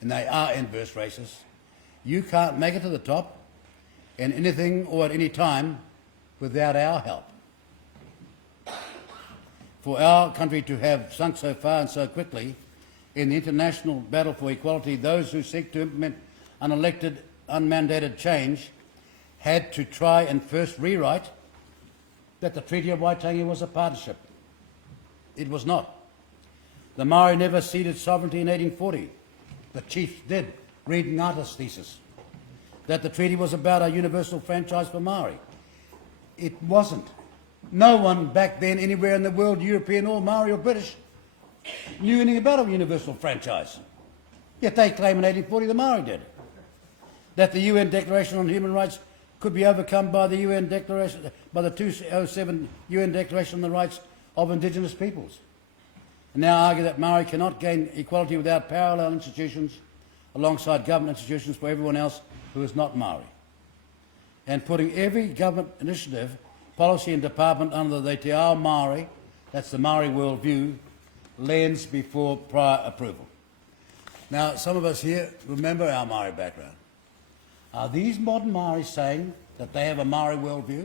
and they are inverse racists, you can't make it to the top in anything or at any time without our help. For our country to have sunk so far and so quickly in the international battle for equality, those who seek to implement unelected, unmandated change had to try and first rewrite that the Treaty of Waitangi was a partnership. It was not. The Maori never ceded sovereignty in 1840. The chiefs did, read Ngata's thesis, that the treaty was about a universal franchise for Maori. It wasn't. No one back then anywhere in the world, European or Maori or British, knew anything about a universal franchise. Yet they claim in 1840 the Maori did. That the UN Declaration on Human Rights could be overcome by the UN Declaration, by the 207 UN Declaration on the Rights of Indigenous Peoples. And now argue that Maori cannot gain equality without parallel institutions alongside government institutions for everyone else who is not Maori. And putting every government initiative, policy and department under the Te Ao Maori, that's the Maori worldview, lens before prior approval. Now, some of us here remember our Maori background. Are these modern Maoris saying that they have a Maori worldview?